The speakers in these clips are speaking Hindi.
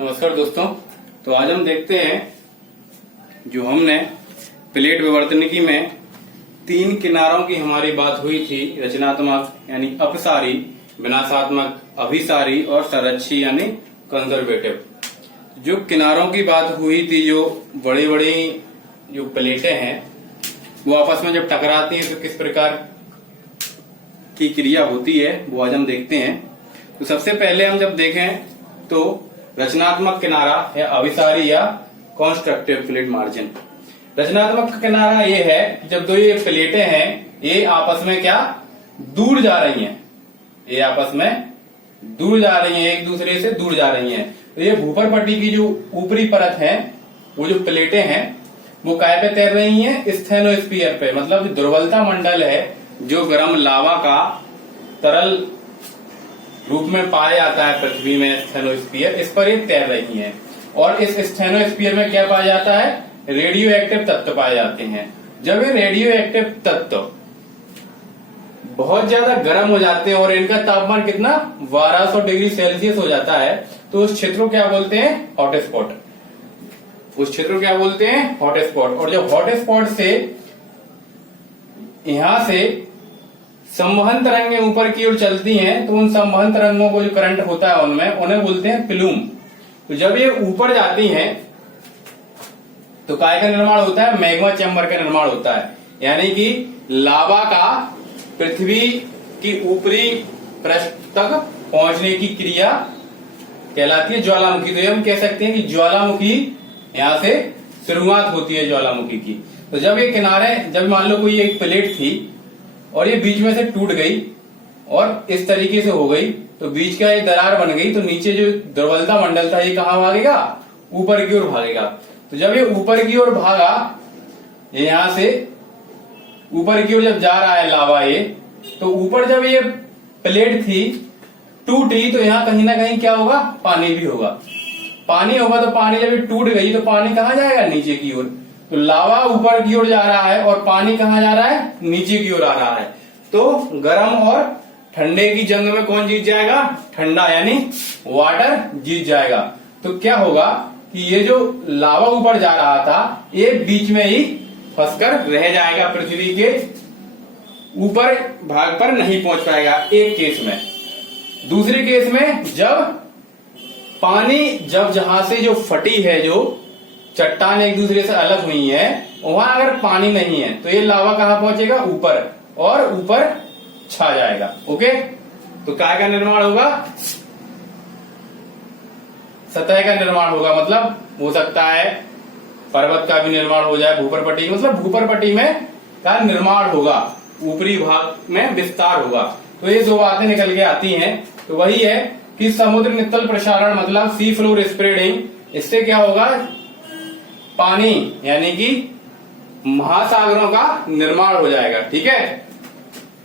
नमस्कार दोस्तों। तो आज हम देखते हैं जो हमने प्लेट विवर्तनिकी में तीन किनारों की हमारी बात हुई थी, रचनात्मक यानी अपसारी, विनाशात्मक अभिसारी और संरक्षी यानी कंजर्वेटिव। जो किनारों की बात हुई थी, जो बड़ी बड़ी जो प्लेटें हैं वो आपस में जब टकराती हैं तो किस प्रकार की क्रिया होती है वो आज हम देखते हैं। तो सबसे पहले हम जब देखें तो रचनात्मक किनारा या अभिसारी या कॉन्स्ट्रक्टिव प्लेट मार्जिन। रचनात्मक किनारा ये है कि जब दो ये प्लेटें हैं ये आपस में क्या दूर जा रही हैं, ये आपस में दूर जा रही हैं, एक दूसरे से दूर जा रही हैं। तो ये भूपर पट्टी की जो ऊपरी परत है, वो जो प्लेटें हैं वो काय पे तैर रही हैं, स्टेनोस्फीयर पे। मतलब जो दुर्बलता मंडल है, जो गर्म लावा का तरल रूप में पाया जाता है पृथ्वी में, स्टेनोस्फीयर, इस पर ये तैर रही हैं। और इस स्टेनोस्फीयर में क्या पाया जाता है, रेडियो एक्टिव तत्व पाए जाते हैं। जब ये रेडियो एक्टिव तत्व बहुत ज्यादा गर्म हो जाते हैं और इनका तापमान कितना 1200 डिग्री सेल्सियस हो जाता है, तो उस क्षेत्र को क्या बोलते हैं, हॉटस्पॉट। उस क्षेत्र को क्या बोलते हैं, हॉटस्पॉट। और जब हॉटस्पॉट से यहां से संवहन तरंगें ऊपर की ओर चलती हैं, तो उन संवहन तरंगों को जो करंट होता है उनमें, उन्हें बोलते हैं प्लूम। तो जब ये ऊपर जाती हैं तो काय का निर्माण होता है, मैग्मा चैम्बर का निर्माण होता है। यानी कि लावा का पृथ्वी की ऊपरी पृष्ठ तक पहुंचने की क्रिया कहलाती है ज्वालामुखी। तो हम कह सकते हैं कि ज्वालामुखी यहां से शुरुआत होती है ज्वालामुखी की। तो जब ये किनारे, जब मान लो कोई एक प्लेट थी और ये बीच में से टूट गई और इस तरीके से हो गई, तो बीच का एक दरार बन गई, तो नीचे जो दुर्बलता मंडल था ये कहां भागेगा, ऊपर की ओर भागेगा। तो जब ये ऊपर की ओर भागा, ये यहां से ऊपर की ओर जब जा रहा है लावा ये, तो ऊपर जब ये प्लेट थी टूटी, तो यहां कहीं ना कहीं क्या होगा, पानी भी होगा। पानी होगा तो पानी जब ये टूट गई तो पानी कहां जाएगा, नीचे की ओर। तो लावा ऊपर की ओर जा रहा है और पानी कहां जा रहा है, नीचे की ओर आ रहा है। तो गर्म और ठंडे की जंग में कौन जीत जाएगा, ठंडा यानी वाटर जीत जाएगा। तो क्या होगा कि ये जो लावा ऊपर जा रहा था ये बीच में ही फंसकर रह जाएगा, पृथ्वी के ऊपर भाग पर नहीं पहुंच पाएगा, एक केस में। दूसरे केस में जब पानी, जब जहां से जो फटी है, जो चट्टान एक दूसरे से अलग हुई है, वहां अगर पानी नहीं है तो ये लावा कहां पहुंचेगा, ऊपर, और ऊपर छा जाएगा। ओके, तो काय का निर्माण होगा, सतह का निर्माण होगा। मतलब हो सकता है पर्वत का भी निर्माण हो जाए, भूपर पट्टी, मतलब भूपर पट्टी में का निर्माण होगा, ऊपरी भाग में विस्तार होगा। तो ये दो बातें निकल के आती हैं। तो वही है कि समुद्र नितल प्रसारण, मतलब सी फ्लोर स्प्रेडिंग, इससे क्या होगा, पानी यानी कि महासागरों का निर्माण हो जाएगा। ठीक है,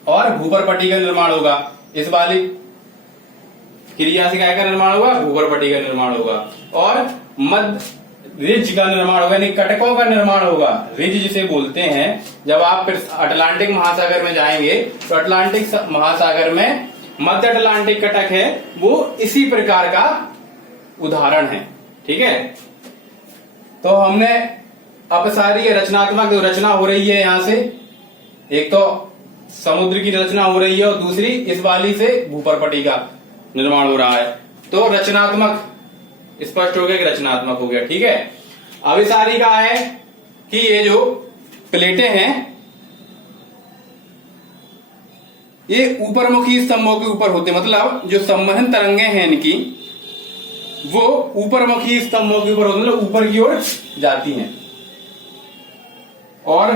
और भूपर पट्टी का निर्माण होगा। इस वाली क्रिया से क्या का निर्माण होगा, भूपर पट्टी का निर्माण होगा। और मध्य रिज का निर्माण होगा, यानी कटकों का निर्माण होगा। रिज जिसे बोलते हैं, जब आप फिर अटलांटिक महासागर में जाएंगे तो अटलांटिक महासागर में मध्य अटलांटिक कटक है, वो इसी प्रकार का उदाहरण है। ठीक है, तो हमने अपसारी रचनात्मक जो रचना हो रही है यहां से, एक तो समुद्र की रचना हो रही है और दूसरी इस वाली से भूपर पट्टी का निर्माण हो रहा है। तो रचनात्मक स्पष्ट हो गया कि रचनात्मक हो गया। ठीक है, अभिसारी का है कि ये जो प्लेटें हैं ये ऊपरमुखी स्तंभों के ऊपर होते, मतलब जो संवहन तरंगे हैं इनकी वो ऊपरमुखी स्तंभों के ऊपर होते, मतलब ऊपर की ओर जाती हैं। और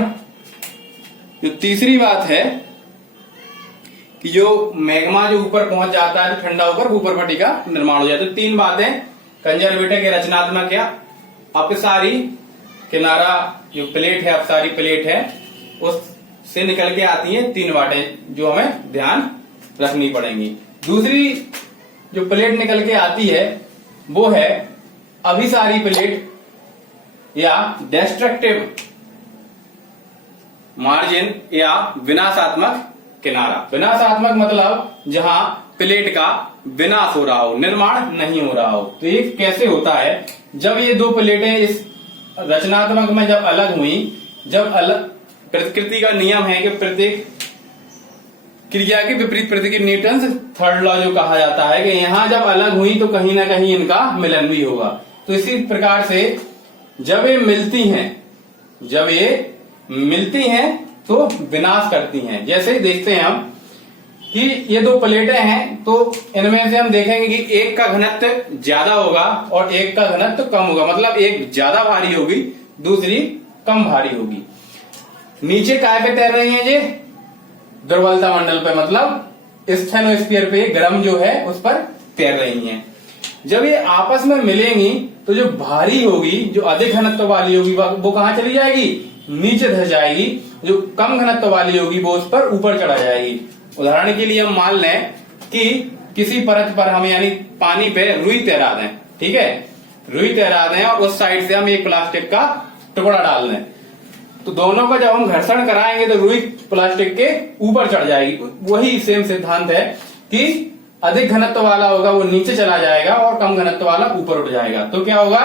जो तीसरी बात है कि जो मैग्मा जो ऊपर पहुंच जाता है तो ठंडा होकर भूपर पट्टी का निर्माण हो जाता है। तो तीन बातें, कंजर्वेटिव के रचनात्मक या अपसारी किनारा जो प्लेट है, अपसारी प्लेट है, उससे निकल के आती हैं तीन बातें जो हमें ध्यान रखनी पड़ेंगी। दूसरी जो प्लेट निकल के आती है वो है अभिसारी प्लेट या डिस्ट्रक्टिव मार्जिन या विनाशात्मक किनारा। विनाशात्मक मतलब जहां प्लेट का विनाश हो रहा हो, निर्माण नहीं हो रहा हो। तो ये कैसे होता है, जब ये दो प्लेटें इस रचनात्मक में जब अलग हुई, जब अलग, प्रकृति का नियम है कि प्रत्येक क्रिया के विपरीत प्रतिक्रिया, न्यूटन थर्ड लॉ जो कहा जाता है कि यहां जब अलग हुई तो कहीं ना कहीं इनका मिलन भी होगा। तो इसी प्रकार से जब ये मिलती हैं तो विनाश करती हैं। जैसे देखते हैं हम कि ये दो प्लेटें हैं, तो इनमें से हम देखेंगे कि एक का घनत्व ज्यादा होगा और एक का घनत्व कम होगा, मतलब एक ज्यादा भारी होगी, दूसरी कम भारी होगी। नीचे काय पे तैर रही है ये, दुर्बलता मंडल पे, मतलब स्टेनोस्फीयर पे गर्म जो है उस पर तैर रही हैं। जब ये आपस में मिलेंगी तो जो भारी होगी, जो अधिक घनत्व वाली होगी वो कहां चली जाएगी, नीचे धस जाएगी। जो कम घनत्व वाली होगी वो उस पर ऊपर चढ़ा जाएगी। उदाहरण के लिए हम मान लें कि किसी परत पर हम यानी पानी पे रुई तैरा दें, ठीक है, रुई तैरा दें और उस साइड से हम एक प्लास्टिक का टुकड़ा डाल दें, तो दोनों का जब हम घर्षण कराएंगे तो रुई प्लास्टिक के ऊपर चढ़ जाएगी। वही सेम सिद्धांत है कि अधिक घनत्व वाला होगा वो नीचे चला जाएगा और कम घनत्व वाला ऊपर उठ जाएगा। तो क्या होगा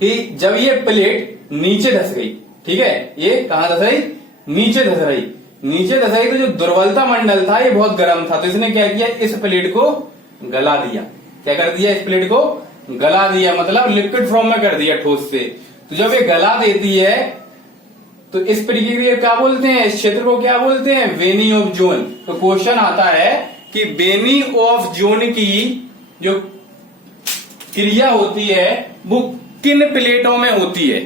कि जब ये प्लेट नीचे धस गई, ठीक है, ये कहां धस रही, नीचे धस रही, तो जो दुर्बलता मंडल था ये बहुत गर्म था, तो इसने क्या किया, इस प्लेट को गला दिया। क्या कर दिया, इस प्लेट को गला दिया, मतलब लिक्विड फॉर्म में कर दिया, ठोस से। तो जब ये गला देती है तो इस प्रक्रिया क्या बोलते हैं, इस क्षेत्र को क्या बोलते हैं, वेनी ऑफ जोन। तो क्वेश्चन आता है कि वेनी ऑफ जोन की जो क्रिया होती है वो किन प्लेटों में होती है,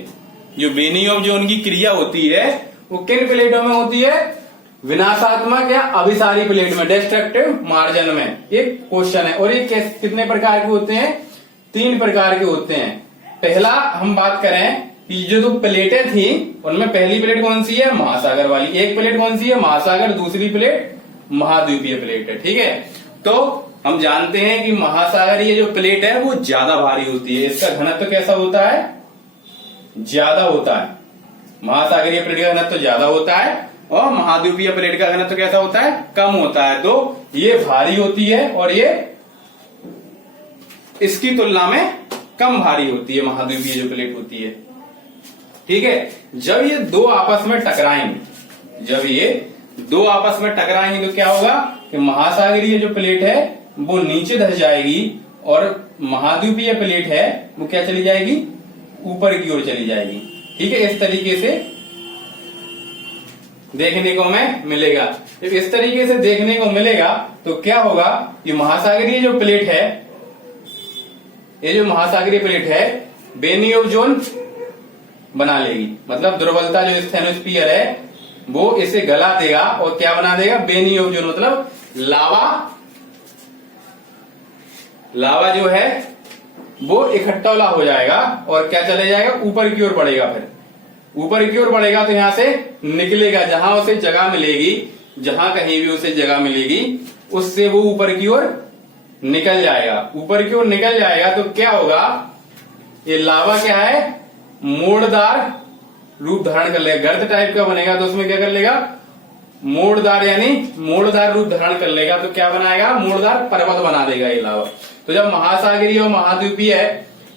जो वेनी ऑफ जोन की क्रिया होती है वो किन प्लेटों में होती है, विनाशात्मक या अभिसारी प्लेट में, डिस्ट्रक्टिव मार्जिन में। एक क्वेश्चन है। और ये कितने प्रकार के होते हैं, 3 प्रकार के होते हैं। पहला हम बात करें कि जो दो प्लेटें थी उनमें पहली प्लेट कौन सी है, महासागर वाली। एक प्लेट कौन सी है, महासागर, दूसरी प्लेट महाद्वीपीय प्लेट है, ठीक है। तो हम जानते हैं कि महासागरीय जो प्लेट है वो ज्यादा भारी होती है, इसका घनत्व कैसा होता है, ज्यादा होता है। महासागरीय प्लेट का घनत्व ज्यादा होता है और महाद्वीपीय प्लेट का घनत्व कैसा होता है, कम होता है। तो ये भारी होती है और ये इसकी तुलना में कम भारी होती है, महाद्वीपीय जो प्लेट होती है, ठीक है। जब ये दो आपस में टकराएंगे, तो क्या होगा कि महासागरीय जो प्लेट है वो नीचे धस जाएगी और महाद्वीपीय प्लेट है वो क्या चली जाएगी, ऊपर की ओर चली जाएगी, ठीक है। इस तरीके से देखने को हमें मिलेगा। जब इस तरीके से देखने को मिलेगा तो क्या होगा, ये महासागरीय जो प्लेट है, ये जो महासागरीय प्लेट है वेनी ऑफ जोन बना लेगी, मतलब दुर्बलता जो स्टेनोस्फीयर है वो इसे गला देगा और क्या बना देगा, वेनी ऑफ जोन, मतलब लावा जो है वो इकट्ठा हो जाएगा और क्या चले जाएगा, ऊपर की ओर बढ़ेगा। फिर ऊपर की ओर बढ़ेगा तो यहां से निकलेगा, जहां उसे जगह मिलेगी, जहां कहीं भी उसे जगह मिलेगी उससे वो ऊपर की ओर निकल जाएगा। ऊपर की ओर निकल जाएगा तो क्या होगा, ये लावा क्या है, मोड़दार रूप धारण कर लेगा, गर्त टाइप का बनेगा। तो उसमें क्या कर लेगा, मोड़दार यानी मोड़दार रूप धारण कर लेगा। तो क्या बनाएगा, मोड़दार पर्वत बना देगा ये लावा। तो जब महासागरीय और महाद्वीपीय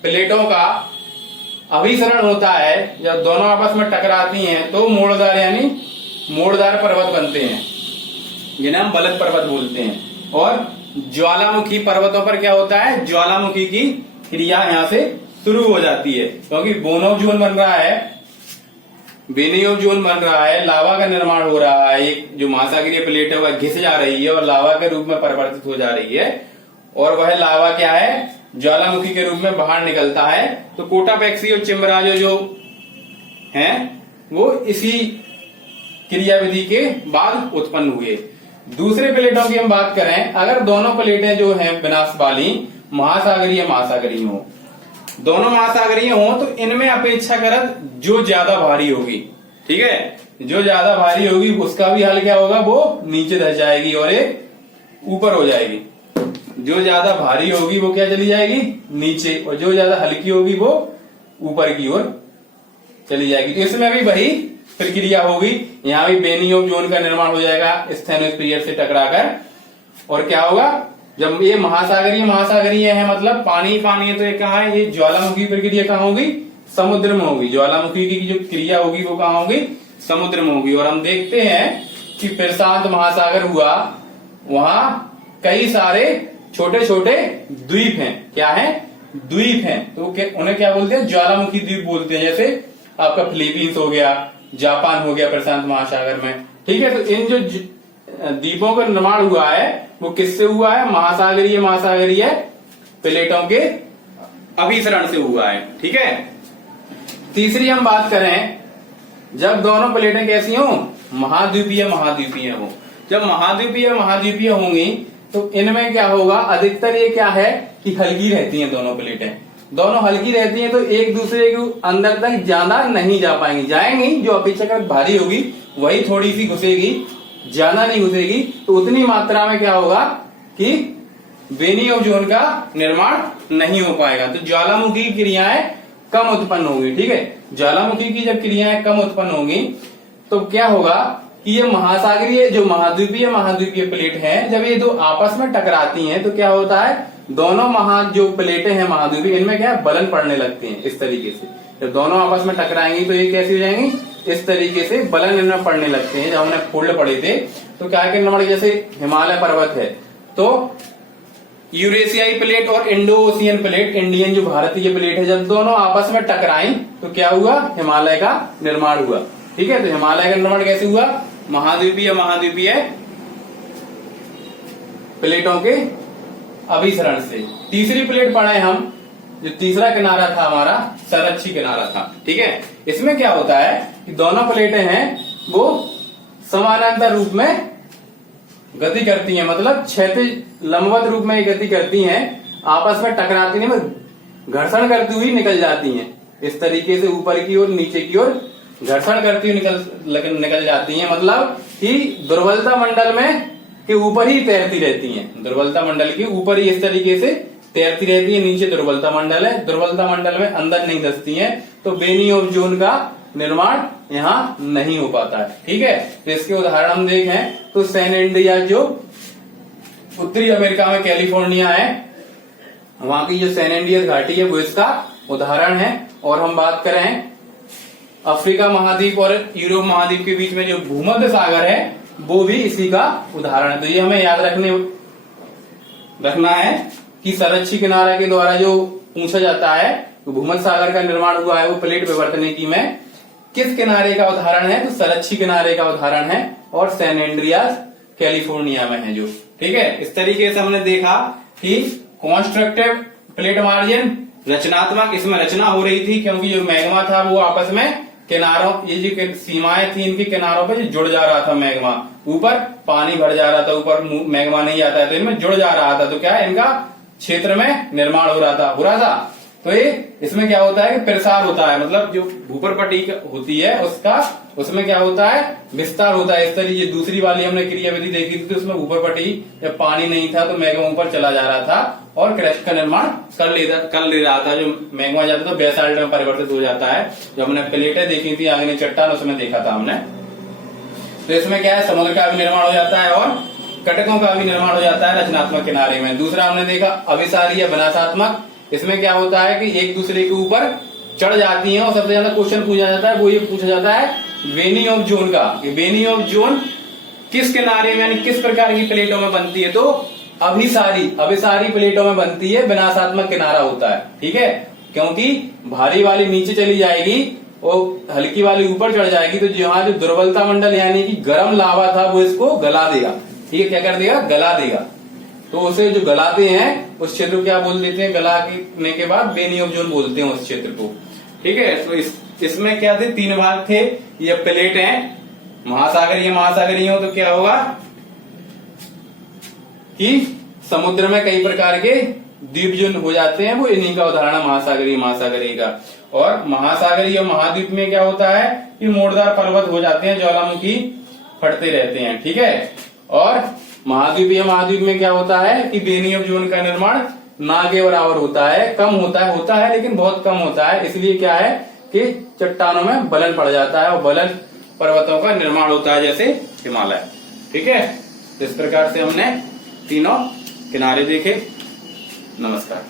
प्लेटों का अभिसरण होता है, जब दोनों आपस में टकराती हैं तो मोड़दार यानी मोड़दार पर्वत बनते हैं, जिन्हें हम बलद पर्वत बोलते हैं। और ज्वालामुखी पर्वतों पर क्या होता है, ज्वालामुखी की क्रिया यहां से शुरू हो जाती है, क्योंकि बोन ऑफ जोन बन रहा है, वेनी ऑफ जोन बन रहा है, लावा का निर्माण हो रहा है। एक जो महासागरीय प्लेट है वह घिस जा रही है और लावा के रूप में परिवर्तित हो जा रही है, और वह लावा क्या है, ज्वालामुखी के रूप में बाहर निकलता है। तो कोटापेक्सी और चिम्बराजो जो हैं वो इसी क्रिया विधि के बाद उत्पन्न हुए। दूसरे प्लेटों की हम बात करें, अगर दोनों प्लेटें जो हैं विनाश वाली महासागरीय हो, दोनों महासागरीय हो, तो इनमें अपेक्षाकृत जो ज्यादा भारी होगी, ठीक है, जो ज्यादा भारी होगी उसका भी हल क्या होगा, वो नीचे धस जाएगी और एक ऊपर हो जाएगी। जो ज्यादा भारी होगी वो क्या चली जाएगी, नीचे, और जो ज्यादा हल्की होगी वो ऊपर की ओर चली जाएगी। तो इसमें भी वही प्रक्रिया होगी, यहाँ भी वेनी ऑफ जोन का निर्माण हो जाएगा स्टेनोस्फीयर से टकराकर, और क्या होगा, जब ये महासागरीय है मतलब पानी पानी है, तो ये कहाँ है, ये ज्वालामुखी प्रक्रिया कहाँ होगी, समुद्र में होगी। ज्वालामुखी की जो क्रिया होगी वो कहाँ होगी, समुद्र में होगी। और हम देखते हैं कि प्रशांत महासागर हुआ, वहां कई सारे छोटे छोटे द्वीप हैं। क्या है, द्वीप हैं, तो उन्हें क्या बोलते हैं, ज्वालामुखी द्वीप बोलते हैं। जैसे आपका फिलीपींस हो गया, जापान हो गया प्रशांत महासागर में। ठीक है, तो इन जो द्वीपों का निर्माण हुआ है वो किससे हुआ है, महासागरीय प्लेटों के अभिसरण से हुआ है। ठीक है, तीसरी हम बात करें, जब दोनों प्लेटें कैसी हो, महाद्वीपीय हो। जब महाद्वीपीय होंगी तो इनमें क्या होगा, अधिकतर ये क्या है कि हल्की रहती हैं दोनों प्लेटें। दोनों हल्की रहती हैं तो एक दूसरे के अंदर तक ज्यादा नहीं जा पाएंगी, जाएंगी जो अपेक्षाकृत भारी होगी वही थोड़ी सी घुसेगी, ज्यादा नहीं घुसेगी। तो उतनी मात्रा में क्या होगा कि वेनी ऑफ जोन का निर्माण नहीं हो पाएगा, तो ज्वालामुखी की क्रियाएं कम उत्पन्न होगी। ठीक है, ज्वालामुखी की जब क्रियाएं कम उत्पन्न होगी तो क्या होगा कि ये महासागरीय जो महाद्वीपीय प्लेट हैं, जब ये दो आपस में टकराती हैं तो क्या होता है, दोनों जो प्लेटें हैं महाद्वीपीय, इनमें क्या है, बलन पड़ने लगती हैं। इस तरीके से जब दोनों आपस में टकराएंगी तो ये कैसी हो जाएंगी, इस तरीके से बलन इनमें पड़ने लगते हैं। जब हमने फोल्ड पड़े थे तो क्या के नंबर, जैसे हिमालय पर्वत है तो यूरेशियाई प्लेट और इंडो ओशियन प्लेट, इंडियन जो भारतीय प्लेट है, जब दोनों आपस में टकराई तो क्या हुआ, हिमालय का निर्माण हुआ। ठीक है, तो हिमालय का निर्माण कैसे हुआ, महाद्वीपीय प्लेटों के अभिसरण से। तीसरी प्लेट पढ़े हम, जो तीसरा किनारा था हमारा, संरक्षी किनारा था। ठीक है, इसमें क्या होता है कि दोनों प्लेटें हैं वो समानांतर रूप में गति करती हैं, मतलब क्षैतिज लंबवत रूप में गति करती हैं, आपस में टकराती नहीं, घर्षण करती हुई निकल जाती हैं। इस तरीके से ऊपर की ओर नीचे की ओर घर्षण करती हुई निकल जाती हैं, मतलब कि दुर्बलता मंडल में के ऊपर ही तैरती रहती हैं। दुर्बलता मंडल के ऊपर ही इस तरीके से तैरती रहती है, नीचे दुर्बलता मंडल है, दुर्बलता मंडल में अंदर नहीं धंसती हैं, तो बेनी ऑफ जोन का निर्माण यहाँ नहीं हो पाता है। ठीक है, तो इसके उदाहरण हम देखें तो सैन एंड्रियास जो उत्तरी अमेरिका में कैलिफोर्निया है, वहां की जो सैन एंड्रियास घाटी है वो इसका उदाहरण है। और हम बात करें अफ्रीका महाद्वीप और यूरोप महाद्वीप के बीच में जो भूमध्य सागर है वो भी इसी का उदाहरण है। तो ये हमें याद रखना है कि संरक्षी किनारे के द्वारा जो पूछा जाता है तो भूमध्य सागर का निर्माण हुआ है वो प्लेट विवर्तनिकी में किस किनारे का उदाहरण है, तो संरक्षी किनारे का उदाहरण है, और सैन एंड्रियास कैलिफोर्निया में है जो। ठीक है, इस तरीके से हमने देखा कि कॉन्स्ट्रक्टिव प्लेट मार्जिन रचनात्मक, इसमें रचना हो रही थी क्योंकि जो मैग्मा था वो आपस में किनारों, ये जो सीमाएं थी इनके किनारों पर जुड़ जा रहा था मैग्मा, ऊपर पानी भर जा रहा था, ऊपर मैग्मा नहीं आता है तो इनमें जुड़ जा रहा था, तो क्या इनका क्षेत्र में निर्माण हो रहा था। तो ये इसमें क्या होता है कि प्रसार होता है, मतलब जो भूपरपटी होती है उसमें क्या होता है, विस्तार होता है। इस तरीके दूसरी वाली हमने क्रियाविधि देखी थी तो उसमें भूपरपटी जब पानी नहीं था तो मैग्मा ऊपर चला जा रहा था और क्रस्ट का निर्माण कर ले रहा था। जो मैग्मा जाता तो बेसाल्ट में परिवर्तित हो जाता है। जो हमने प्लेटें देखी थी आग्नेय चट्टान उसमें देखा था हमने। तो इसमें क्या है, समुद्र का भी निर्माण हो जाता है और कटकों का भी निर्माण हो जाता है रचनात्मक किनारे में। दूसरा हमने देखा अभिसारी या विनाशात्मक, इसमें क्या होता है कि एक दूसरे के ऊपर चढ़ जाती हैं और सबसे ज्यादा क्वेश्चन पूछा जाता है वो ये पूछा जाता है वेनी ऑफ जोन का, कि वेनी ऑफ जोन किस किनारे में यानी किस प्रकार की प्लेटों में बनती है, तो अभिसारी प्लेटों में बनती है, विनाशात्मक किनारा होता है। ठीक है, क्योंकि भारी वाली नीचे चली जाएगी और हल्की वाली ऊपर चढ़ जाएगी, तो जहां जो दुर्बलता मंडल यानी कि गर्म लावा था वो इसको गला देगा। ठीक है, क्या कर देगा, गला देगा। तो उसे जो गलाते हैं उस क्षेत्र को क्या बोल देते हैं, गलाने के बाद बेनी ऑफ जोन बोलते हैं उस क्षेत्र को। ठीक है, तो इसमें क्या थे, 3 भाग थे। ये प्लेट है महासागरीय हो तो क्या होगा कि समुद्र में कई प्रकार के द्वीप जो हो जाते हैं वो इन्हीं का उदाहरण महासागरीय का। और महासागरीय और महाद्वीप में क्या होता है कि मोड़दार पर्वत हो जाते हैं, ज्वालामुखी फटते रहते हैं। ठीक है, और महाद्वीप में क्या होता है कि बेनी ऑफ जोन का निर्माण ना के बराबर होता है, कम होता है लेकिन बहुत कम होता है। इसलिए क्या है कि चट्टानों में बलन पड़ जाता है और बलन पर्वतों का निर्माण होता है जैसे हिमालय। ठीक है, इस प्रकार से हमने तीनों किनारे देखे। नमस्कार।